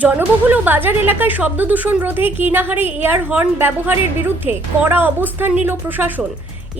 জনবহুল ও বাজার এলাকায় শব্দদূষণ রোধে কিনাহারে এয়ার হর্ন ব্যবহারের বিরুদ্ধে কড়া অবস্থান নিল প্রশাসন।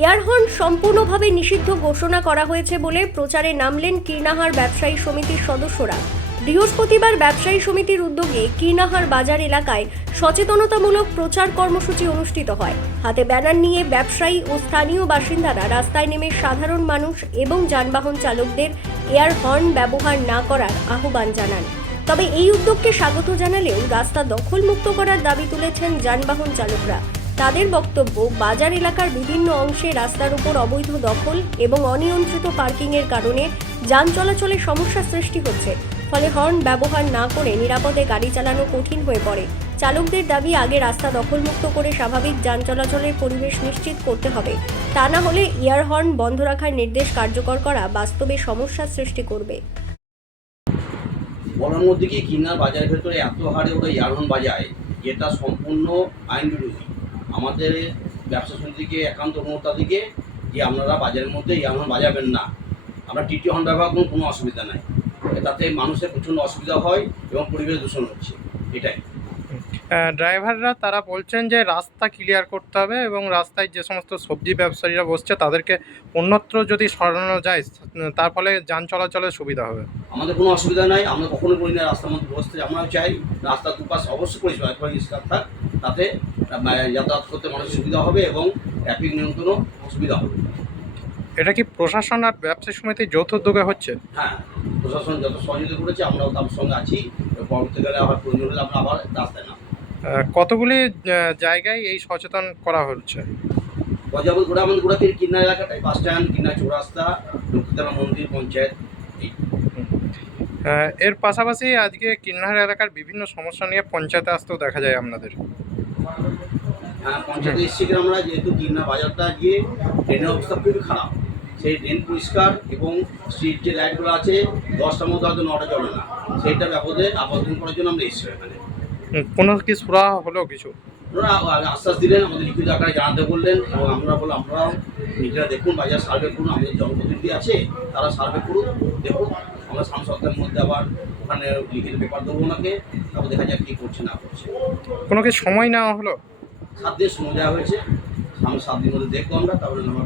এয়ার হর্ন সম্পূর্ণভাবে নিষিদ্ধ ঘোষণা করা হয়েছে বলে প্রচারে নামলেন কীর্ণাহার ব্যবসায়ী সমিতির সদস্যরা। বৃহস্পতিবার ব্যবসায়ী সমিতির উদ্যোগে কীর্ণাহার বাজার এলাকায় সচেতনতামূলক প্রচার কর্মসূচি অনুষ্ঠিত হয়। হাতে ব্যানার নিয়ে ব্যবসায়ী ও স্থানীয় বাসিন্দারা রাস্তায় নেমে সাধারণ মানুষ এবং যানবাহন চালকদের এয়ার হর্ন ব্যবহার না করার আহ্বান জানান। তবে এই উদ্যোগকে স্বাগত জানালেও রাস্তা দখলমুক্ত করার দাবি তুলেছেন যানবাহন চালকরা। তাদের বক্তব্য, বাজার এলাকার বিভিন্ন অংশে রাস্তার উপর অবৈধ দখল এবং অনিয়ন্ত্রিত পার্কিংয়ের কারণে যান চলাচলে সমস্যার সৃষ্টি হচ্ছে। ফলে হর্ন ব্যবহার না করে নিরাপদে গাড়ি চালানো কঠিন হয়ে পড়ে। চালকদের দাবি, আগে রাস্তা দখলমুক্ত করে স্বাভাবিক যান চলাচলের পরিবেশ নিশ্চিত করতে হবে। তা না হলে এয়ার হর্ন বন্ধ রাখার নির্দেশ কার্যকর করা বাস্তবে সমস্যার সৃষ্টি করবে। বলার মধ্যে কি কিনার বাজারের ভেতরে এত হারে ওরা ইয়ারহর্ন বাজায়, যেটা সম্পূর্ণ আইন বিরোধী। আমাদের ব্যবসা সমিতিকে একান্ত অনুরোধ দিকে যে আপনারা বাজারের মধ্যে ইয়ারহর্ন বাজাবেন না। আমরা টিটি হর্ন ব্যবহার করুন, কোনো অসুবিধা নাই। তাতে মানুষের প্রচণ্ড অসুবিধা হয় এবং পরিবেশ দূষণ হচ্ছে, এটাই। ড্রাইভাররা তারা বলছেন যে রাস্তা ক্লিয়ার করতে হবে এবং রাস্তায় যে সমস্ত সবজি ব্যবসায়ীরা বসছে তাদেরকে অন্যত্র যদি সরানো যায়, তার ফলে যান চলাচলের সুবিধা হবে। আমাদের কোনো অসুবিধা নাই, আমরা কখনো করি না রাস্তার মধ্যে বসতে। আমরাও চাই রাস্তার দুপাশ অবশ্যই পরিষ্কার থাক, তাতে যাতায়াত করতে মানুষের সুবিধা হবে এবং ট্রাফিক নিয়ন্ত্রণও সুবিধা হবে। এটা কি প্রশাসন আর ব্যবসায়ী সমিতির যৌথ উদ্যোগে হচ্ছে? হ্যাঁ, প্রশাসন যত সহযোগিতা করেছে আমরাও তার সঙ্গে আছি। পরবর্তীকালে আবার প্রয়োজন হলে আমরা আবার রাস্তায় নাম। কতগুলি জায়গায় এই সচেতন করা হচ্ছে? গজাবল গোড়াকে কিন্না এলাকাটায়, বাস স্ট্যান্ড, কিন্না চৌরাস্তা, লক্ষ্মীতলা মন্দির, পঞ্চায়েত। এর পাশাপাশি আজকে কিন্নাহার এলাকার বিভিন্ন সমস্যা নিয়ে পঞ্চায়েতে আসতেও দেখা যায় আপনাদের। হ্যাঁ, পঞ্চায়েতে এসেছি আমরা, যেহেতু কিন্না বাজারটা গিয়ে ড্রেনের অবস্থা খুবই খারাপ। সেই ড্রেন পরিষ্কার এবং স্ট্রিট যে লাইটগুলো আছে 10টার মধ্যে হয়তো 9টা জ্বলে না, সেইটা ব্যাপারে আবেদন করার জন্য আমরা এসেছি এখানে। কোনো কি সুরা হলো কিছু? ওনারা আশ্বাস দিলেন, আমাদের লিখিত আকারে জানাতে বললেন এবং আমরা বললাম আমরাও নিজেরা দেখুন, বাজার সার্ভে করুন, আমাদের জনপ্রতিনিধি আছে তারা সার্ভে করুন, দেখুন। আমরা 3 সপ্তাহের মধ্যে আবার ওখানে লিখিত পেপার দেবো ওনাকে, তারপর দেখা যাক কী করছে না করছে। কোনো কি সময় নেওয়া হলো? 7 দিন সময় দেওয়া হয়েছে, আমরা 7 দিনের মধ্যে দেখবো আমরা, তারপরে আমরা